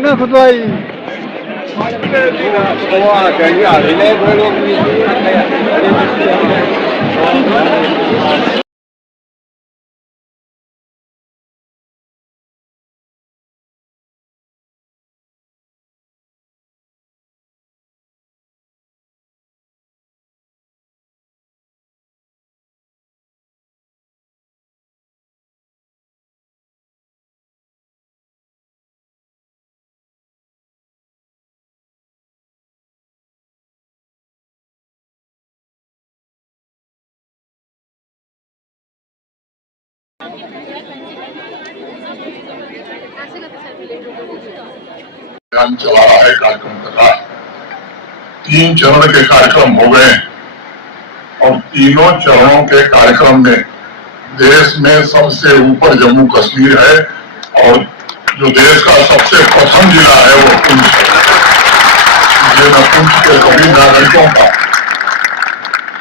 ना खुदवाई चला रहा है कार्यक्रम कर रहा है। 3 चरण के कार्यक्रम हो गए और तीनों चरणों के कार्यक्रम में देश में सबसे ऊपर जम्मू कश्मीर है और जो देश का सबसे प्रथम जिला है वो पुंछ है। इसलिए मैं पुंछ के सभी नागरिकों का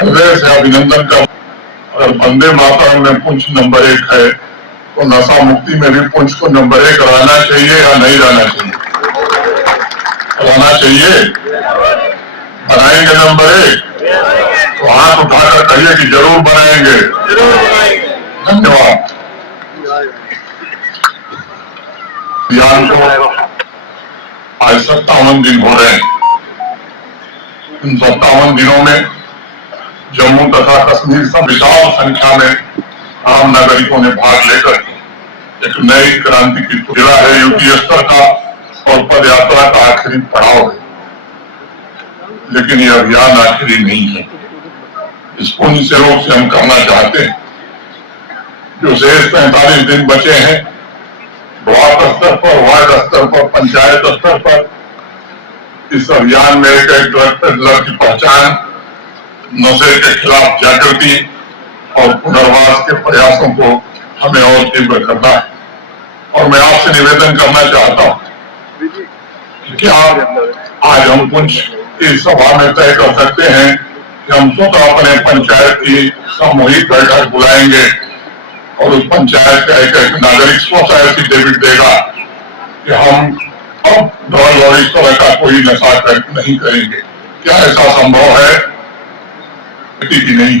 हृदय से अभिनंदन कर, अगर वंदे मातरम में पुंछ नंबर 1 है तो नशा मुक्ति में भी पुंछ को नंबर 1 रहना चाहिए या नहीं रहना चाहिए? रहना चाहिए। बनाएंगे नंबर 1 तो हाथ उठाकर कहिए कि जरूर बनाएंगे। धन्यवाद। अभियान को आज 57 दिन हो रहे हैं। इन 57 दिनों में जम्मू तथा कश्मीर से विशाल संख्या में आम नागरिकों ने भाग लेकर एक नई क्रांति की जिला है। यूपी स्तर का और पद यात्रा का आखिरी पड़ाव है, लेकिन यह अभियान आखिरी नहीं है। इस पुण्य सहयोग से हम करना चाहते हैं जो शेष 45 दिन बचे हैं, ब्लॉक स्तर पर, वार्ड स्तर पर, पंचायत स्तर पर इस अभियान में एक ड्रग पेडलर की पहचान, नशे के खिलाफ जागृति और पुनर्वास के प्रयासों को हमें और तीव्र करना है। और मैं आपसे निवेदन करना चाहता हूँ कि आज हम पुंछ इस सभा में तय कर सकते हैं कि हम स्वतः अपने पंचायत की सामूहिक बैठक बुलाएंगे और उस पंचायत का एक नागरिक स्वतः एफिडेविट देगा कि हम अब ड्रग और इस तरह का कोई नशा नहीं करेंगे। क्या ऐसा संभव है? कि नहीं।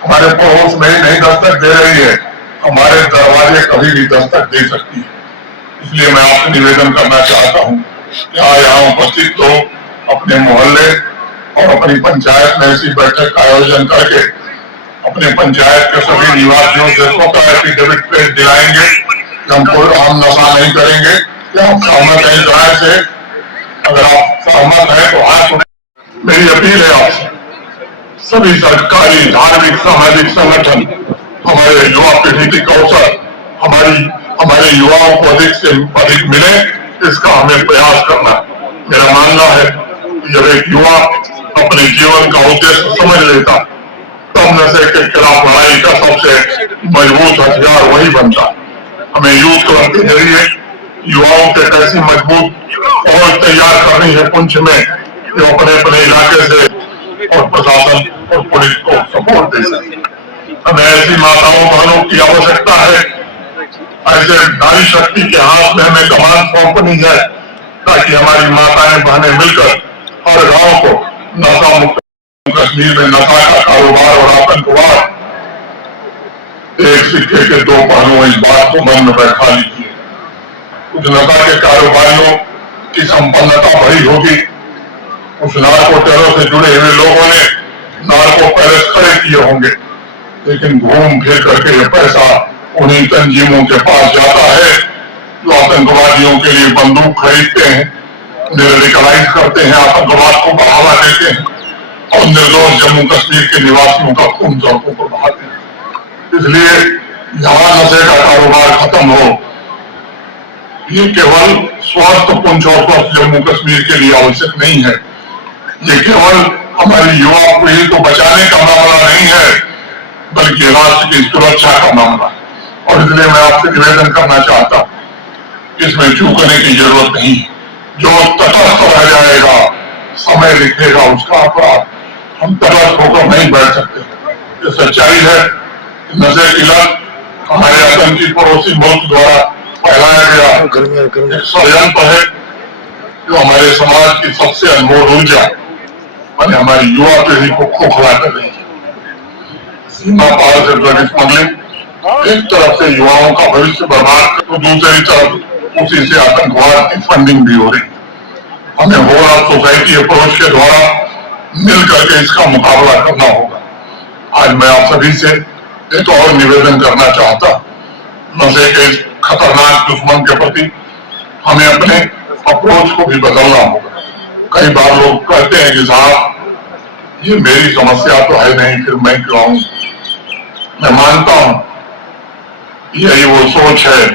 हमारे पड़ोस में ही नहीं दस्तक दे रही है, हमारे दरवाजे कभी भी दस्तक दे सकती है। इसलिए मैं आपसे निवेदन करना चाहता हूँ कि आज यहाँ उपस्थित लोग अपने मोहल्ले और अपनी पंचायत में ऐसी बैठक का आयोजन करके अपने पंचायत के सभी निवासियों से स्वतः एफिडेविट पेश दिलाएंगे कि हम नशा नहीं करेंगे। क्या आप सहमत हैं इस राय से? अगर आप सहमत हैं तो आज मेरी अपील है आपसे, सभी सरकारी, धार्मिक, सामाजिक संगठन हमारे युवा पीढ़ी की कौशल हमारे युवाओं को अधिक से अधिक मिले, इसका हमें प्रयास करना है। मेरा मानना है कि जब एक युवा अपने जीवन का उद्देश्य समझ लेता तब नशे के खिलाफ लड़ाई का सबसे मजबूत हथियार वही बनता। हमें यूथ क्लब के जरिए युवाओं के कैसी मजबूत फौज तैयार करनी है पुंछ में, जो अपने अपने इलाके से और प्रशासन और पुलिस को सपोर्ट दे सके। हमें ऐसी माताओं बहनों की आवश्यकता है, ऐसे नारी शक्ति के हाथ में हमें कमान सौंपनी है ताकि हमारी माताएं बहनें मिलकर हर गांव को नशा मुक्त। कश्मीर में नशा का कारोबार और आतंकवाद एक सिक्के के 2 पहलू, इस बात को मन में बैठा लीजिए। कुछ नशा के कारोबारियों की संपन्नता बड़ी होगी, उस नार्को टेरर से जुड़े हुए लोगों ने नार्को पैलेस खड़े किए होंगे, लेकिन घूम फिर करके ये पैसा उन्हीं तंजीमों के पास जाता है जो आतंकवादियों के लिए बंदूक खरीदते हैं, उन्हें रेडिकलाइज करते हैं, आतंकवाद को बढ़ावा देते हैं और निर्दोष जम्मू कश्मीर के निवासियों का खून सड़कों पर बहाते हैं। इसलिए यहाँ नशे का कारोबार खत्म हो, ये केवल स्वस्थ पुंछ और स्वस्थ जम्मू कश्मीर के लिए आवश्यक नहीं है, ये केवल हमारी युवा पीढ़ी को बचाने का मामला नहीं है, बल्कि राष्ट्र की सुरक्षा का मामला। और इसलिए मैं आपसे निवेदन करना चाहता हूं, इसमें चूकने की जरूरत नहीं। जो तटस्थ रह जाएगा, समय लिखेगा उसका अपराध। हम तटस्थ होकर नहीं बैठ सकते। ये सच्चाई है। नशे की लत हमारे आतंकी पड़ोसी मुल्क द्वारा फैलाया गया एक षड्यंत्र है, जो हमारे समाज की सबसे अनमोल ऊर्जा माने हमारी युवा पीढ़ी को खोखला कर रही है। सीमा पार से ड्रग स्मगलिंग एक तरफ से युवाओं का भविष्य बर्बाद, तो दूसरी तरफ उसी से आतंकवाद की फंडिंग भी हो रही। हमें होल सोसाइटी अप्रोच के द्वारा मिल करके इसका मुकाबला करना होगा। आज मैं आप सभी से एक और निवेदन करना चाहता, नशे के इस खतरनाक दुश्मन के प्रति हमें अपने अप्रोच को भी बदलना होगा। कई बार लोग कहते हैं कि साहब ये मेरी समस्या तो है नहीं, फिर मैं क्यों आऊं। मैं मानता हूं यही वो सोच है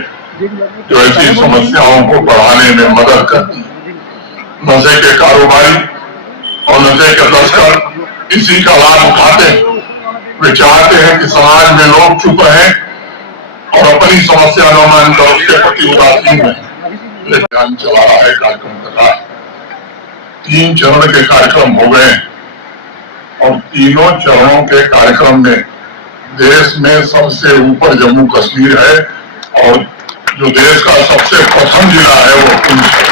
जो ऐसी समस्याओं को बढ़ाने में मदद करती है। नशे के कारोबारी और नशे के तस्कर इसी का लाभ उठाते हैं। वे चाहते हैं कि समाज में लोग चुप रहें और अपनी समस्या न मानकर उसके प्रति उदासीन रहें। लेकिन चला रहा है कार्यक्रम कर रहा है। 3 चरण के कार्यक्रम हो गए और तीनों चरणों के कार्यक्रम में देश में सबसे ऊपर जम्मू कश्मीर है और जो देश का सबसे प्रथम जिला है वो पुंछ है।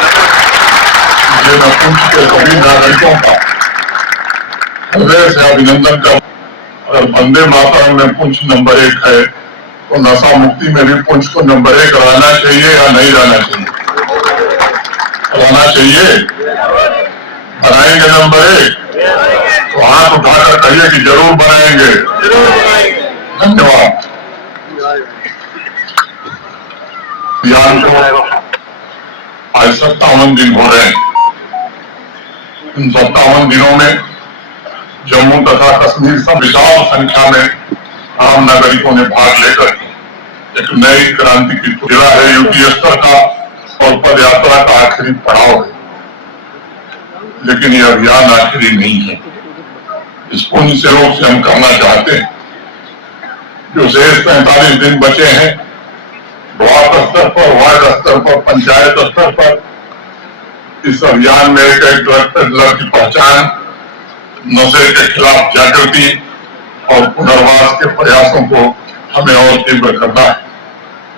इसलिए मैं पुंछ के सभी नागरिकों का हृदय से अभिनंदन कर, अगर वंदे मातरम में पुंछ नंबर 1 है तो नशा मुक्ति में भी पुंछ को नंबर 1 रहना चाहिए या नहीं रहना चाहिए? रहना चाहिए। बनाएंगे नंबर 1 तो हाथ उठाकर कहिए कि जरूर बनाएंगे। धन्यवाद। अभियान को आज 57 दिन हो रहे हैं। इन 57 दिनों में जम्मू तथा कश्मीर से विशाल संख्या में आम नागरिकों ने भाग लेकर एक नई क्रांति की जिला है। यूपी स्तर का और पद यात्रा का आखिरी पड़ाव है, लेकिन यह अभियान आखिरी नहीं है। इस पुण्य सहयोग से हम करना चाहते हैं जो शेष 45 दिन बचे हैं, ब्लॉक स्तर पर, वार्ड स्तर पर, पंचायत स्तर पर इस अभियान में एक ड्रग पेडलर की पहचान, नशे के खिलाफ जागृति और पुनर्वास के प्रयासों को हमें और तीव्र करना है।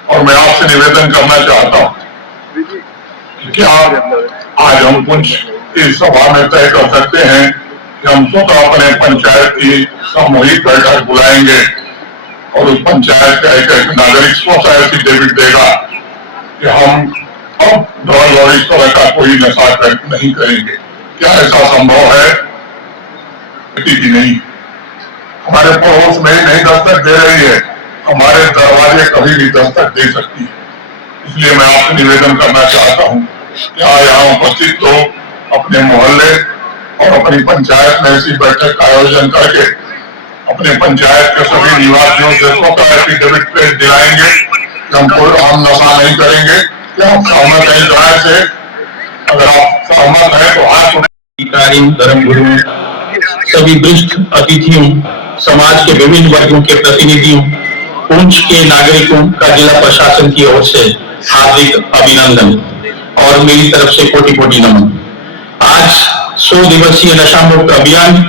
और मैं आपसे निवेदन करना चाहता हूं कि क्या आज हम पुंछ इस सभा में तय कर सकते हैं कि हम स्वतः अपने पंचायत की सामूहिक बैठक बुलाएंगे और उस पंचायत का एक नागरिक स्वतः एफिडेविट देगा कि हम अब ड्रग और इस तरह का कोई नशा नहीं करेंगे। क्या ऐसा संभव है? कि नहीं। हमारे पड़ोस में ही नहीं दस्तक दे रही है, हमारे दरवाजे कभी भी दस्तक दे सकती है। इसलिए मैं आपसे निवेदन करना चाहता हूं कि आज यहाँ उपस्थित लोग अपने मोहल्ले और अपनी पंचायत में ऐसी बैठक का आयोजन करके अपने पंचायत के सभी निवासियों से स्वतः एफिडेविट पेश दिलाएंगे कि हम नशा नहीं करेंगे। क्या आप सहमत हैं राय से? अगर आप सहमत हैं तो हाथ उठाएं। धर्मगुरुओं, सभी वरिष्ठ अतिथियों, समाज के विभिन्न वर्गों के प्रतिनिधियों, पुंछ के नागरिकों का जिला प्रशासन की ओर से हार्दिक अभिनंदन और मेरी तरफ से कोटि कोटि नमन। आज 100 दिवसीय नशा मुक्त अभियान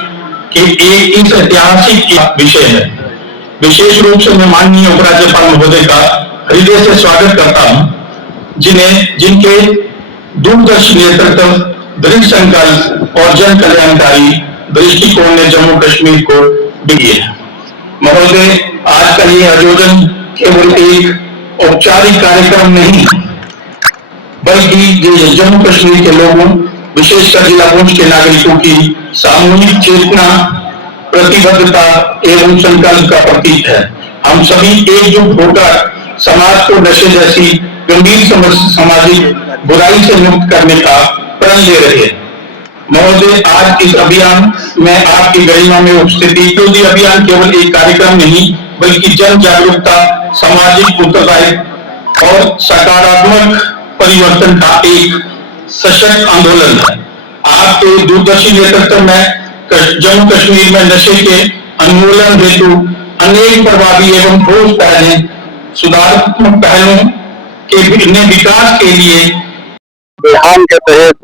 के एक इस ऐतिहासिक विषय है। विशेष रूप से मैं माननीय उपराज्यपाल महोदय का हृदय से स्वागत करता हूं, जिनके दूरदर्शी नेतृत्व, दृढ़ संकल्प और जन कल्याणकारी दृष्टिकोण ने जम्मू कश्मीर को दिए है। महोदय, आज का ये आयोजन केवल एक औपचारिक कार्यक्रम नहीं, बल्कि ये जम्मू कश्मीर के लोगों, विशेषकर जिला पुंछ के नागरिकों की सामूहिक चेतना, प्रतिबद्धता एवं संकल्प का प्रतीक है। हम सभी एकजुट होकर समाज को नशे जैसी गंभीर सामाजिक बुराई से मुक्त करने का प्रण ले रहे हैं। महोदय, आज इस अभियान में आपकी गरिमा में उपस्थिति, क्योंकि अभियान केवल एक कार्यक्रम नहीं बल्कि जन जागरूकता, सामाजिक उत्तरदायित्व और सकारात्मक परिवर्तन का एक सशक्त आंदोलन है। आपके दूरदर्शी नेतृत्व में जम्मू कश्मीर में नशे के उन्मूलन हेतु अनेक प्रभावी एवं ठोस पहले सुधारात्मक पहलों के विकास के लिए बिहान के तहत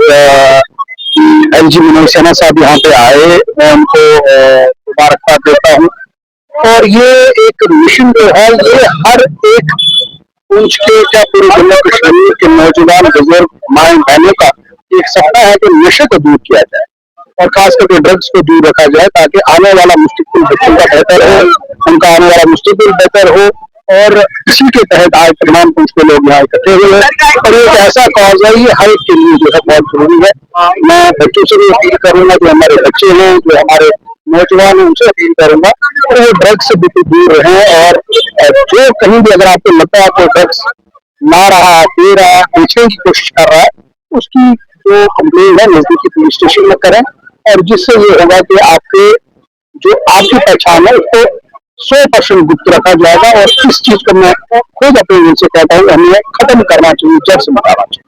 एलजी मनोज सिन्हा साहब यहाँ पे आए, मैं उनको मुबारकबाद देता हूँ। और ये एक मिशन जो है ये हर एक पूंछ के क्या पूरे जम्मू कश्मीर के नौजवान बुजुर्ग माए बहनों का एक सपना है कि नशे को दूर किया जाए और खास करके ड्रग्स को दूर रखा जाए, ताकि आने वाला मुस्तकबिल बच्चों का बेहतर हो, उनका आने वाला मुस्तकबिल बेहतर हो। और इसी के तहत आज तमाम कुछ के लोग यहाँ इकट्ठे हुए हैं और एक ऐसा कॉज है ये हर एक के लिए जो है बहुत जरूरी है। मैं बच्चों से भी अपील करूंगा, जो हमारे बच्चे हैं, जो हमारे नौजवान हैं, उनसे अपील करूंगा और वो ड्रग्स से बिल्कुल दूर रहें। और जो कहीं भी अगर आपको लगता है कोई ड्रग्स ला रहा, दे रहा, बेचने की कोशिश कर रहा है, उसकी जो कंप्लेन है नजदीकी पुलिस स्टेशन में करें। और जिससे ये होगा कि आपके जो आपकी पहचान है उसको 100% गुप्त रखा जाएगा। और इस चीज को मैं खुद अपने दिल से कहता हूँ, हमें खत्म करना चाहिए, जड़ से मिटाना चाहिए।